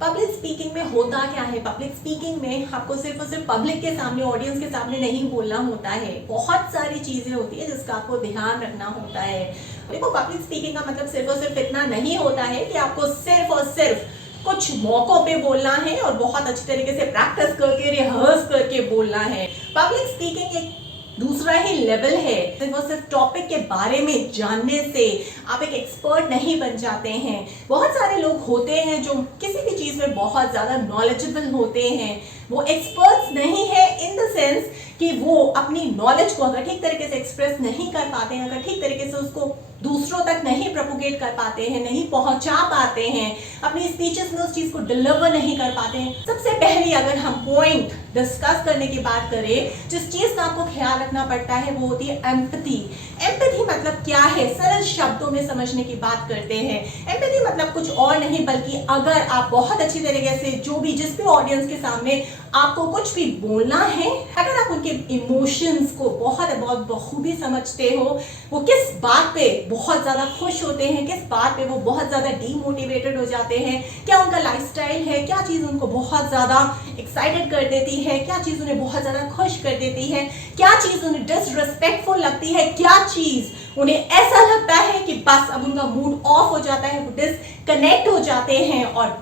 Public speaking में होता क्या है? पब्लिक स्पीकिंग में आपको सिर्फ और सिर्फ पब्लिक के सामने, ऑडियंस के सामने नहीं बोलना होता है। बहुत सारी चीजें होती है जिसका आपको ध्यान रखना होता है। देखो, पब्लिक स्पीकिंग का मतलब सिर्फ और सिर्फ इतना नहीं होता है कि आपको सिर्फ और सिर्फ कुछ मौकों पे बोलना है और बहुत अच्छी तरीके से प्रैक्टिस करके, रिहर्स करके बोलना है। पब्लिक स्पीकिंग एक दूसरा ही लेवल है। सिर्फ टॉपिक के बारे में जानने से आप एक एक्सपर्ट नहीं बन जाते हैं। बहुत सारे लोग होते हैं जो किसी भी चीज में बहुत ज्यादा नॉलेजेबल होते हैं। वो एक्सपर्ट्स नहीं है इन द सेंस कि वो अपनी नॉलेज को अगर ठीक तरीके से एक्सप्रेस नहीं कर पाते हैं, अगर ठीक तरीके से उसको दूसरों तक नहीं प्रोपोगेट कर पाते हैं, नहीं पहुंचा पाते हैं, अपनी स्पीचेस में उस चीज को डिलीवर नहीं कर पाते हैं। सबसे पहले अगर हम पॉइंट डिस्कस करने की बात करें, जिस चीज का आपको ख्याल रखना पड़ता है वो होती है एम्पैथी। एम्पैथी मतलब क्या है? सरल शब्दों में समझने की बात करते हैं। एम्पैथी मतलब कुछ और नहीं बल्कि अगर आप बहुत अच्छी तरीके से जिस भी ऑडियंस के सामने आपको कुछ भी बोलना है, अगर आप उनके इमोशंस को बहुत बखूबी समझते हो, वो किस बात पे बहुत ज्यादा खुश होते हैं, किस बात पे वो बहुत ज्यादा डीमोटिवेटेड हो जाते हैं, क्या उनका लाइफस्टाइल है, क्या चीज उनको बहुत ज्यादा एक्साइटेड कर देती है, क्या चीज उन्हें बहुत ज्यादा खुश कर देती है, क्या चीज उन्हें डिसरिस्पेक्टफुल लगती है, क्या चीज उन्हें ऐसा लगता है कि बस अब उनका मूड ऑफ हो जाता है, वो डिसकनेक्ट हो जाते हैं और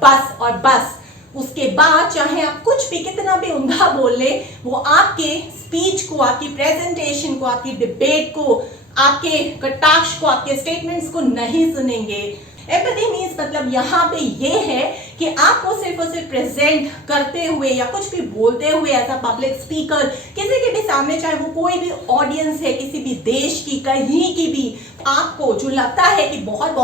बस उसके बाद चाहे आप कुछ भी कितना भी उमदा बोल ले, वो आपके स्पीच को, आपकी प्रेजेंटेशन को, आपकी डिबेट को, आपके कटाक्ष को, आपके स्टेटमेंट्स को नहीं सुनेंगे। एम्पैथी मीन्स मतलब यहाँ पे ये है कि आपको सिर्फ और सिर्फ प्रेजेंट करते हुए या कुछ भी बोलते हुए एज अ पब्लिक स्पीकर किसी के भी सामने, चाहे वो कोई भी ऑडियंस है, किसी भी देश की, कहीं की भी, आपको जो लगता है कि बहुत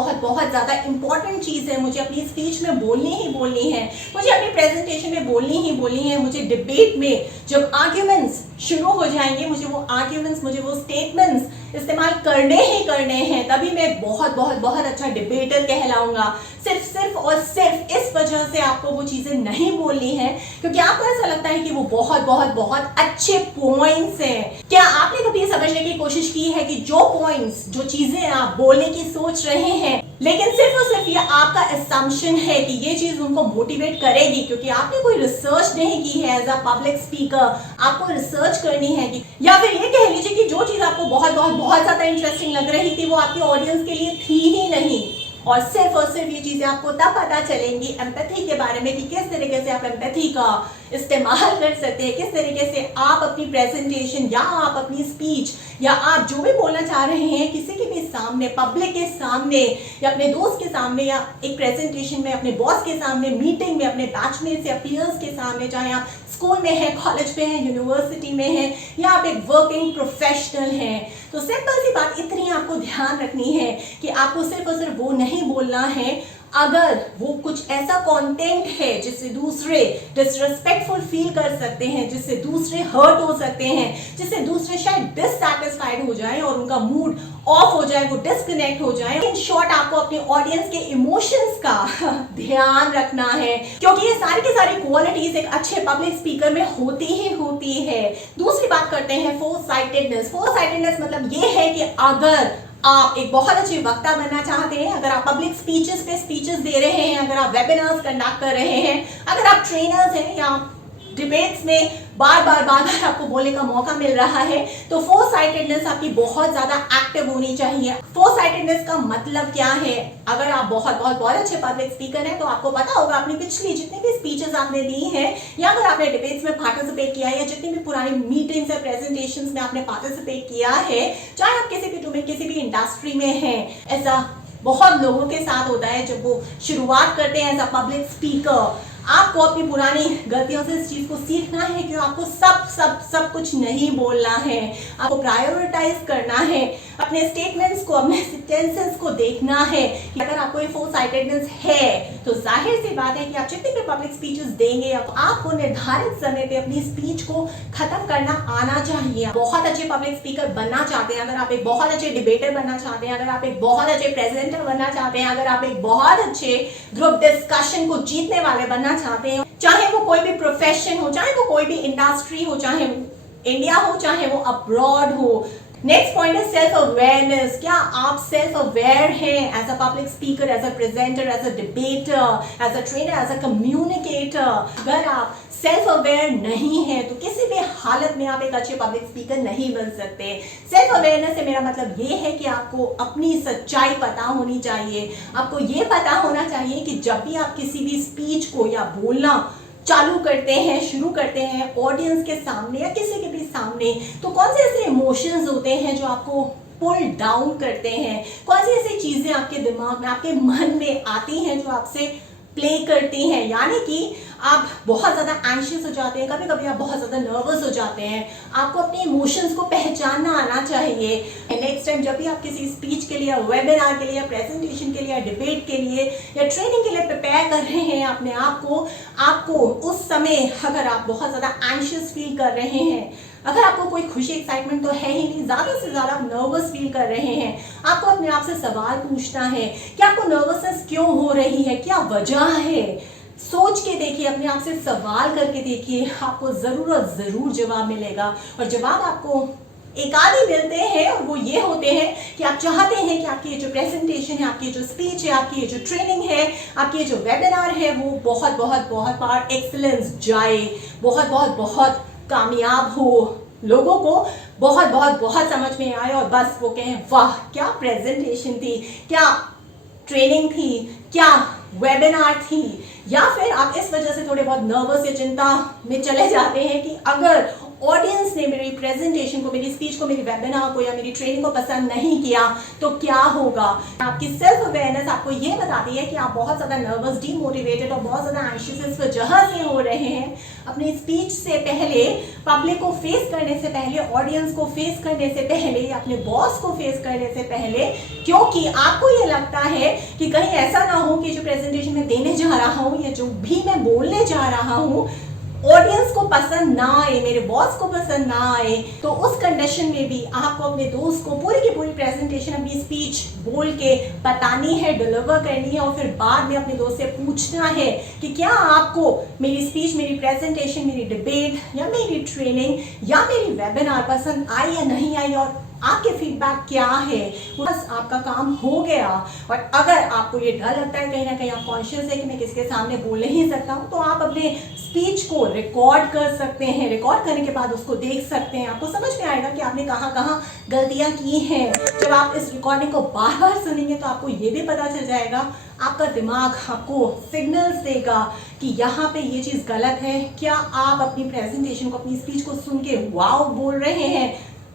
ज्यादा इंपॉर्टेंट चीज है, मुझे अपनी स्पीच में बोलनी ही बोलनी है, मुझे अपनी प्रेजेंटेशन में बोलनी ही बोलनी है, मुझे डिबेट में जब आर्ग्यूमेंट्स शुरू हो जाएंगे, मुझे वो स्टेटमेंट्स इस्तेमाल करने ही करने हैं, तभी मैं बहुत अच्छा डिबेटर कहलाऊंगा। सिर्फ और सिर्फ इस वजह से आपको वो चीजें नहीं बोलनी है क्योंकि आपको ऐसा लगता है कि वो बहुत अच्छे पॉइंट्स हैं। क्या आपने कभी ये समझने की कोशिश की है कि जो पॉइंट्स, जो चीजें आप बोलने की सोच रहे हैं, लेकिन सिर्फ और सिर्फ ये आपका असम्पशन है कि ये चीज उनको मोटिवेट करेगी, क्योंकि आपने कोई रिसर्च नहीं की है एज अ पब्लिक स्पीकर, आपको रिसर्च करनी है कि, या फिर ये कह लीजिए कि जो चीज आपको बहुत ज्यादा इंटरेस्टिंग लग रही थी वो आपकी ऑडियंस के लिए थी ही नहीं। और सिर्फ ये चीजें आपको तब पता चलेंगी एम्पैथी के बारे में कि किस तरीके से आप एम्पैथी का इस्तेमाल कर सकते हैं, किस तरीके से आप अपनी प्रेजेंटेशन या आप अपनी स्पीच या आप जो भी बोलना चाह रहे हैं किसी के भी सामने, पब्लिक के सामने या अपने दोस्त के सामने या एक प्रेजेंटेशन में अपने बॉस के सामने, मीटिंग में अपने बैचमेट्स या पीयर्स के सामने, चाहे आप स्कूल में है, कॉलेज में है, यूनिवर्सिटी में है या आप एक वर्किंग प्रोफेशनल हैं, तो सिंपल सी बात इतनी आपको ध्यान रखनी है कि आपको सिर्फ और सिर्फ वो नहीं बोलना है अगर वो कुछ ऐसा कंटेंट है जिससे दूसरे डिसरिस्पेक्टफुल फील कर सकते हैं, जिससे दूसरे हर्ट हो सकते हैं, जिससे दूसरे शायद डिससैटिस्फाइड हो जाए और उनका मूड ऑफ हो जाए, वो डिस्कनेक्ट हो जाए। इन शॉर्ट आपको अपने ऑडियंस के इमोशंस का ध्यान रखना है क्योंकि ये सारी की सारी क्वालिटीज एक अच्छे पब्लिक स्पीकर में होती ही होती है। दूसरी बात करते हैं फोरसाइटेडनेस। फोरसाइटेडनेस मतलब ये है कि अगर आप एक बहुत अच्छे वक्ता बनना चाहते हैं, अगर आप पब्लिक स्पीचेस पे स्पीचेस दे रहे हैं, अगर आप वेबिनार्स कंडक्ट कर रहे हैं, अगर आप ट्रेनर्स हैं या डिबेट्स में बार आपको बोलने का मौका मिल रहा है, तो फोरसाइटेडनेस आपकी बहुत ज्यादा एक्टिव होनी चाहिए। फोरसाइटेडनेस का मतलब क्या है? अगर आप बहुत अच्छे पब्लिक स्पीकर हैं तो आपको पता होगा अपनी पिछली जितनी भी स्पीचेस आपने दी हैं या अगर आपने डिबेट्स में पार्टिसिपेट किया है या जितनी भी पुरानी मीटिंग्स या प्रेजेंटेशंस में आपने पार्टिसिपेट किया है, चाहे आप किसी भी इंडस्ट्री में हैं, ऐसा बहुत लोगों के साथ होता है जब वो शुरुआत करते हैं एज अ पब्लिक स्पीकर। आपको अपनी पुरानी गलतियों से इस चीज को सीखना है कि आपको सब कुछ नहीं बोलना है, आपको प्रायोरिटाइज करना है, अपने स्टेटमेंट्स को, अपने सेंटेंसेस को देखना है। अगर आपको ये फोरसाइटेडनेस है तो जाहिर सी बात है कि आप जितने भी पब्लिक स्पीचेस देंगे आपको निर्धारित समय पे अपनी स्पीच को खत्म करना आना चाहिए। बहुत अच्छे पब्लिक स्पीकर बनना चाहते हैं, अगर आप एक बहुत अच्छे डिबेटर बनना चाहते हैं, अगर आप एक बहुत अच्छे प्रेजेंटर बनना चाहते हैं, अगर आप एक बहुत अच्छे ग्रुप डिस्कशन को जीतने वाले बनना चाहते हैं, चाहे वो कोई भी प्रोफेशन हो, चाहे वो कोई भी इंडस्ट्री हो, चाहे वो इंडिया हो, चाहे वो अब्रॉड हो, नेक्स्ट पॉइंट है सेल्फ अवेयरनेस। क्या आप सेल्फ अवेयर हैं as a public speaker, as a presenter, as a debater, as a trainer, as a communicator? अगर आप सेल्फ अवेयर नहीं है तो किसी भी हालत में आप एक अच्छे पब्लिक स्पीकर नहीं बन सकते। सेल्फ अवेयरनेस से मेरा मतलब ये है कि आपको अपनी सच्चाई पता होनी चाहिए। आपको ये पता होना चाहिए कि जब भी आप किसी भी स्पीच को या बोलना चालू करते हैं, शुरू करते हैं ऑडियंस के सामने या किसी के भी सामने, तो कौन से ऐसे इमोशंस होते हैं जो आपको पुल डाउन करते हैं, कौन सी ऐसी चीजें आपके दिमाग में, आपके मन में आती हैं जो आपसे प्ले करती हैं। यानी कि आप बहुत ज़्यादा एंशियस हो जाते हैं, कभी कभी आप बहुत ज़्यादा नर्वस हो जाते हैं। आपको अपने इमोशंस को पहचानना आना चाहिए। नेक्स्ट टाइम जब भी आप किसी स्पीच के लिए या वेबिनार के लिए या प्रेजेंटेशन के लिए या डिबेट के लिए या ट्रेनिंग के लिए प्रिपेयर कर रहे हैं अपने आप को, आपको उस समय अगर आप बहुत ज़्यादा एंशियस फील कर रहे हैं, अगर आपको कोई खुशी एक्साइटमेंट तो है ही नहीं, ज़्यादा से ज़्यादा आप नर्वस फील कर रहे हैं, आपको अपने आप से सवाल पूछना है कि आपको नर्वसनेस क्यों हो रही है, क्या वजह है। सोच के देखिए, अपने आप से सवाल करके देखिए, आपको ज़रूर जवाब मिलेगा। और जवाब आपको एक आधे मिलते हैं और वो ये होते हैं कि आप चाहते हैं कि आपकी ये जो प्रेजेंटेशन है, आपकी जो स्पीच है, आपकी ये जो ट्रेनिंग है, आपकी ये जो वेबिनार है, वो बहुत बार एक्सीलेंस जाए, बहुत कामयाब हो, लोगों को बहुत समझ में आए और बस वो कहें वाह क्या प्रेजेंटेशन थी, क्या ट्रेनिंग थी, क्या वेबिनार थी। या फिर आप इस वजह से थोड़े बहुत नर्वस या चिंता में चले जाते हैं कि अगर ऑडियंस ने मेरी प्रेजेंटेशन को, मेरी स्पीच को, मेरी वेबिनार को या मेरी ट्रेनिंग को पसंद नहीं किया तो क्या होगा। आपकी सेल्फ अवेयरनेस आपको ये बताती है कि आप बहुत ज़्यादा नर्वस, डीमोटिवेटेड और बहुत ज़्यादा एंशियस इस वजह से हो रहे हैं। अपनी स्पीच से पहले, पब्लिक को फेस करने से पहले, ऑडियंस को फेस करने से पहले, अपने बॉस को फेस करने से पहले, क्योंकि आपको ये लगता है कि कहीं ऐसा ना हो कि जो प्रेजेंटेशन में देने जा रहा हूँ या जो भी मैं बोलने जा रहा हूँ ऑडियंस को पसंद ना आए, मेरे बॉस को पसंद ना आए। तो उस कंडीशन में भी आपको अपने दोस्त को पूरी की पूरी प्रेजेंटेशन, अपनी स्पीच बोल के बतानी है, डिलीवर करनी है और फिर बाद में अपने दोस्त से पूछना है कि क्या आपको मेरी स्पीच, मेरी प्रेजेंटेशन, मेरी डिबेट या मेरी ट्रेनिंग या मेरी वेबिनार पसंद आई या नहीं आई और आपके फीडबैक क्या है। बस आपका काम हो गया। और अगर आपको ये डर लगता है, कहीं ना कहीं आप कॉन्शियस है कि मैं किसी के सामने बोल नहीं सकता हूँ, तो आप अपने स्पीच को रिकॉर्ड कर सकते हैं। रिकॉर्ड करने के बाद उसको देख सकते हैं, आपको समझ में आएगा कि आपने कहाँ गलतियाँ की हैं। जब आप इस रिकॉर्डिंग को बार सुनेंगे तो आपको ये भी पता चल जाएगा, आपका दिमाग आपको सिग्नल्स देगा कि यहाँ पे ये चीज़ गलत है। क्या आप अपनी प्रेजेंटेशन को, अपनी स्पीच को सुन के वाओ बोल रहे हैं,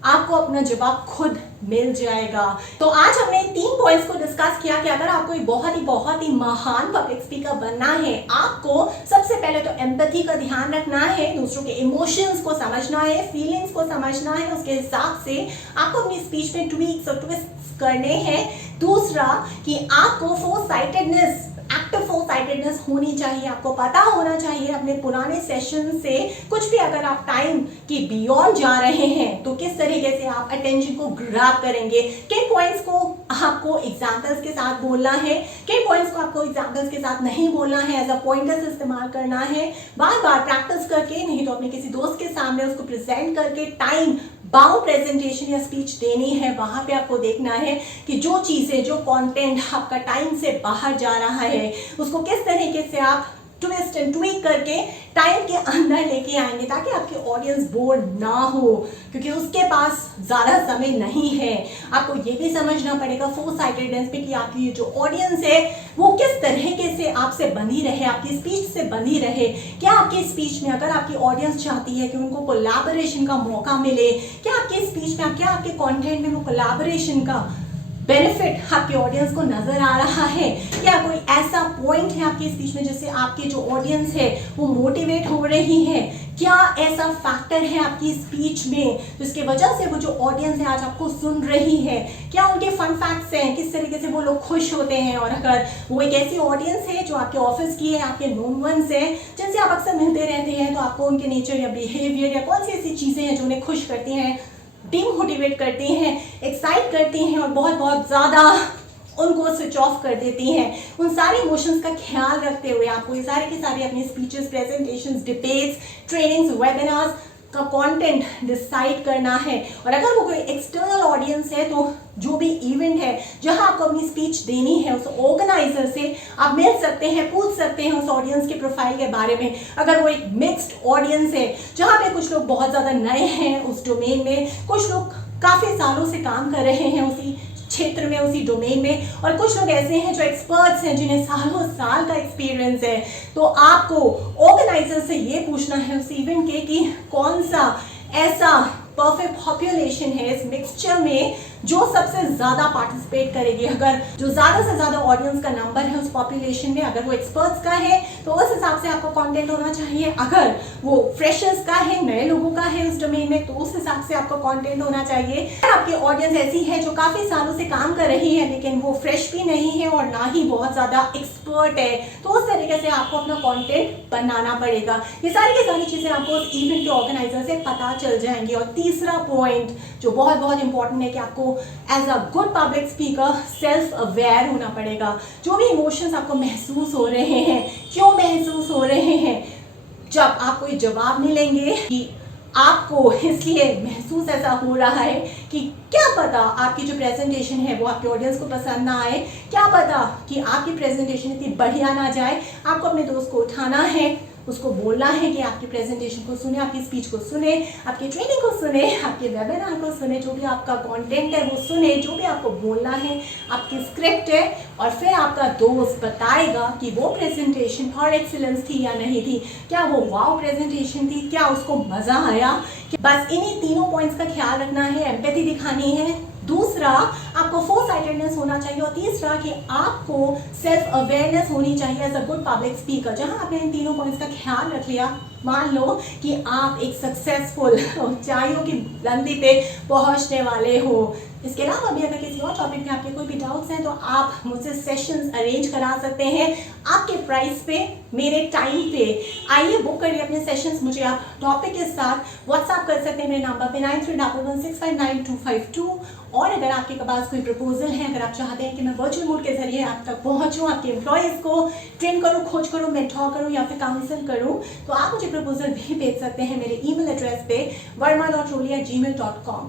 आपको अपना जवाब खुद मिल जाएगा। तो आज हमने 3 पॉइंट्स को डिस्कस किया कि अगर आपको एक बहुत ही महान पब्लिक स्पीकर बनना है, आपको सबसे पहले तो एम्पैथी का ध्यान रखना है, दूसरों के इमोशंस को समझना है, फीलिंग्स को समझना है, उसके हिसाब से आपको अपनी स्पीच में ट्वीक्स और ट्विस्ट करने हैं। दूसरा कि आपको फोरसाइटेडनेस, एक्टिव फोरसाइटेडनेस होनी चाहिए, आपको पता होना चाहिए अपने पुराने सेशन से कुछ भी अगर आप टाइम के बियॉन्ड जा रहे हैं तो किस तरीके से आप अटेंशन को ग्रैब करेंगे, किन पॉइंट्स को आपको एग्जाम्पल्स के साथ बोलना है, किन पॉइंट्स को आपको एग्जाम्पल्स के साथ नहीं बोलना है, एज अ पॉइंटर्स इस्तेमाल करना है, बार बार प्रैक्टिस करके, नहीं तो अपने किसी दोस्त के सामने उसको प्रेजेंट करके टाइम बाउंड प्रेजेंटेशन या स्पीच देनी है। वहां पे आपको देखना है कि जो चीजें, जो कंटेंट आपका टाइम से बाहर जा रहा है उसको किस तरीके से आप ट्विस्ट एंड ट्वीक करके टाइम के अंदर लेके आएंगे ताकि आपकी ऑडियंस बोर ना हो, क्योंकि उसके पास ज़्यादा समय नहीं है। आपको ये भी समझना पड़ेगा फोरसाइटेडनेस पे कि आपकी जो ऑडियंस है वो किस तरीके से आपसे बनी रहे, आपकी स्पीच से बनी रहे। क्या आपकी स्पीच में अगर आपकी ऑडियंस चाहती है कि उनको कोलैबोरेशन का मौका मिले, क्या आपकी स्पीच में, क्या आपके कॉन्टेंट में वो कोलैबोरेशन का बेनिफिट आपके ऑडियंस को नजर आ रहा है, क्या कोई ऐसा पॉइंट है आपकी स्पीच में जिससे आपकी जो ऑडियंस है वो मोटिवेट हो रही है, क्या ऐसा फैक्टर है आपकी स्पीच में जिसकी वजह से वो जो ऑडियंस है आज आपको सुन रही है, क्या उनके फन फैक्ट्स हैं, किस तरीके से वो लोग खुश होते हैं। और अगर वो एक ऐसी ऑडियंस है जो आपके ऑफिस की है, आपके नोन वंस है जिनसे आप अक्सर मिलते रहते हैं, तो आपको उनके नेचर या बिहेवियर या कौन सी ऐसी चीज़ें हैं जो उन्हें खुश करती हैं, डिमोटिवेट करती हैं, एक्साइट करती हैं और बहुत ज़्यादा उनको स्विच ऑफ कर देती हैं, उन सारे इमोशंस का ख्याल रखते हुए आपको ये सारे के सारे अपनी speeches, presentations, debates, trainings, webinars का कंटेंट डिसाइड करना है। और अगर वो कोई एक्सटर्नल ऑडियंस है तो जो भी इवेंट है जहां आपको अपनी स्पीच देनी है उस ऑर्गेनाइजर से आप मिल सकते हैं, पूछ सकते हैं उस ऑडियंस के प्रोफाइल के बारे में। अगर वो एक मिक्स्ड ऑडियंस है जहां पे कुछ लोग बहुत ज़्यादा नए हैं उस डोमेन में, कुछ लोग काफ़ी सालों से काम कर रहे हैं उसी क्षेत्र में, उसी डोमेन में, और कुछ लोग ऐसे हैं जो एक्सपर्ट्स हैं जिन्हें सालों साल का एक्सपीरियंस है, तो आपको ऑर्गेनाइजर से ये पूछना है उस इवेंट के कि कौन सा ऐसा परफेक्ट पॉपुलेशन है इस मिक्सचर में जो सबसे ज़्यादा पार्टिसिपेट करेगी। अगर जो ज़्यादा से ज़्यादा ऑडियंस का नंबर है उस पॉपुलेशन में, अगर वो एक्सपर्ट्स का है तो उस हिसाब से आपका कंटेंट होना चाहिए। अगर वो फ्रेशर्स का है, नए लोगों का है उस डोमेन में, तो उस हिसाब से आपका कंटेंट होना चाहिए। अगर आपकी ऑडियंस ऐसी है जो काफ़ी सालों से काम कर रही है लेकिन वो फ्रेश भी नहीं है और ना ही बहुत ज़्यादा एक्सपर्ट है, तो उस तरीके से आपको अपना कॉन्टेंट बनाना पड़ेगा। ये सारी की सारी चीज़ें आपको उस इवेंट के ऑर्गेनाइजर से पता चल जाएंगी। और तीसरा पॉइंट जो बहुत बहुत इंपॉर्टेंट है कि आपको as a good public speaker self aware होना पड़ेगा। जो भी इमोशंस आपको महसूस हो रहे हैं, क्यों महसूस हो रहे हैं, जब आप कोई जवाब नहीं लेंगे कि आपको इसलिए महसूस ऐसा हो रहा है कि क्या पता आपकी जो प्रेजेंटेशन है वो आपके ऑडियंस को पसंद ना आए, क्या पता कि आपकी प्रेजेंटेशन इतनी बढ़िया ना जाए, आपको अपने दोस्त को उठाना है, उसको बोलना है कि आपकी प्रेजेंटेशन को सुने, आपकी स्पीच को सुने, आपकी ट्रेनिंग को सुने, आपके वेबिनार को सुने, जो भी आपका कंटेंट है वो सुने, जो भी आपको बोलना है, आपकी स्क्रिप्ट है, और फिर आपका दोस्त बताएगा कि वो प्रेजेंटेशन फॉर एक्सीलेंस थी या नहीं थी, क्या वो वाव प्रेजेंटेशन थी, क्या उसको मज़ा आया। बस इन्हीं तीनों पॉइंट्स का ख्याल रखना है, एम्पैथी दिखानी है, दूसरा आपको फोरसाइटेडनेस होना चाहिए, और तीसरा कि आपको सेल्फ अवेयरनेस होनी चाहिए as a good public speaker. जहां आपने इन तीनों पॉइंट्स का ख्याल रख लिया, मान लो कि आप एक सक्सेसफुल ऊंचाइयों की बुलंदी पे पहुंचने वाले हो। इसके अलावा भी अगर किसी और टॉपिक में आपके कोई भी डाउट्स हैं तो आप मुझसे सेशंस अरेंज करा सकते हैं आपके प्राइस पे, मेरे टाइम पे। आइए बुक करिए अपने सेशंस, मुझे आप टॉपिक के साथ व्हाट्सएप कर सकते हैं मेरे नंबर पे 9311659252। और अगर आपके पास कोई प्रपोजल है, अगर आप चाहते हैं कि मैं वर्चुअल मोड के जरिए आप तक पहुंचूं, आपके एम्प्लॉयज़ को ट्रेन करूं, खोज करूं, मेंटोर करूं या फिर काउंसिल करूं, तो आप मुझे प्रपोजल भी भेज सकते हैं मेरे ईमेल एड्रेस पे verma.roli@gmail.com।